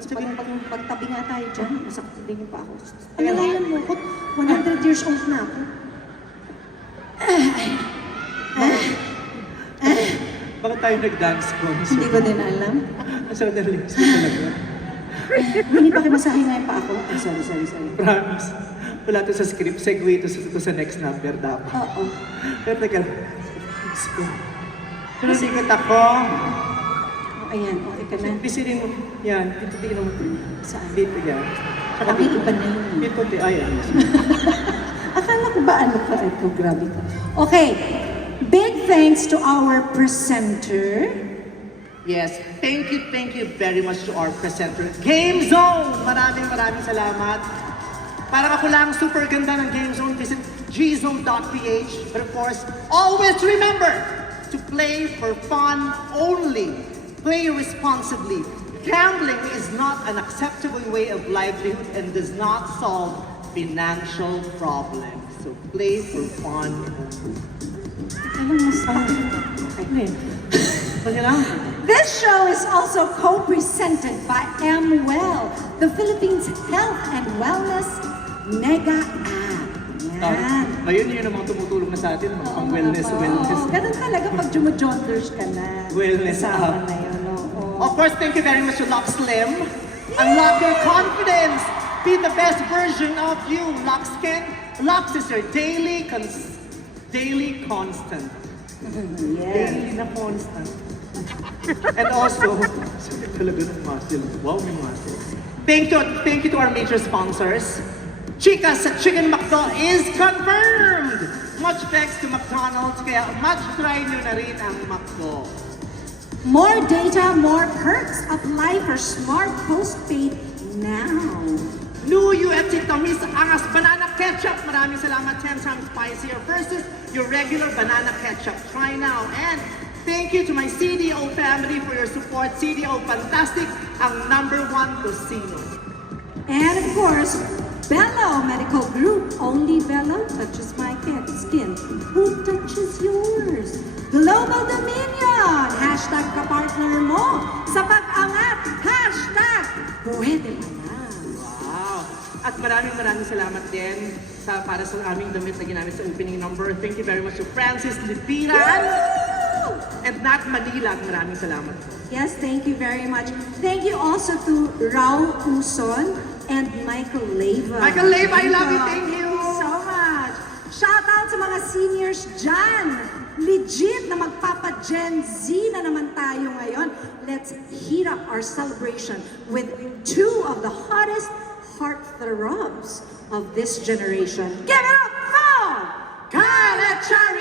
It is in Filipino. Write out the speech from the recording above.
Kasi pagtabi nga tayo dyan, masakit din yung pa ako. Alalayan mo ko, 100 years old na ako. Bakit tayo nag-dance ko? Hindi ko din alam. So, nalilis ko talaga. Hindi pa kimasahin nga yung pa ako. Oh, sorry. Promise. Wala to sa script. Segue to sa next number dapat. Oo. Pero teka lang. Let's go. Pero sikat ako. Oh, ayan, okay ka na. Bisirin mo. Yan. Dito tingnan mo. Saan? Dito yan. Tsaka Kami iba na yun. Dito. Ayan. Akala ko ba ano ka? Ito, grabe ka. Okay. Big thanks to our presenter. Yes, thank you very much to our presenter, Game Zone! Maraming salamat. Parang ako lang super ganda ng Game Zone. Visit gzone.ph. But of course, always remember to play for fun only. Play responsibly. Gambling is not an acceptable way of livelihood and does not solve financial problems. So play for fun only. Anong masaya? Okay. Sige lang. This show is also co-presented by MWell, the Philippines Health and Wellness Mega App. Yan. Ngayon yun ang mga tumutulong na sa atin, mga pang wellness. Oo, ganun talaga pag jumajonders ka na. Wellness Kasama app. na yun, oo. Of course, thank you very much to Lock Slim. Unlock your confidence. Be the best version of you. Lock Skin. Locks is your daily constant. Yes. Daily na constant. And also, sakit talaga ng muscle. Wow, may muscle. Thank you to our major sponsors. Chicas sa Chicken McDo is confirmed! Much thanks to McDonald's, kaya much try nyo na rin ang McDo. More data, more perks. Apply for Smart Postpaid now. New UFC Tamis Angas Banana Ketchup. Maraming salamat. 10 times spicier versus your regular banana ketchup. Try now. And thank you to my CDO family for your support. CDO Fantastic, ang #1 casino. And of course, Bello Medical Group. Only Bello touches my skin. Who touches yours? Global Dominion. Hashtag kapartner mo sa pag-angat. Hashtag pwede pa yan. Wow! At maraming salamat din para sa aming damit na ginamit sa opening number. Thank you very much to Francis Lipiran and Nat Manila. Maraming salamat po. Yes, thank you very much. Thank you also to Raul Uson and Michael Leyva. Michael Leyva, I love you. Thank you. So much. Shout out sa mga seniors dyan. Legit na magpapa-Gen Z na naman tayo ngayon. Let's heat up our celebration with two of the hottest heartthrobs of this generation. Give it up for Kyle Echari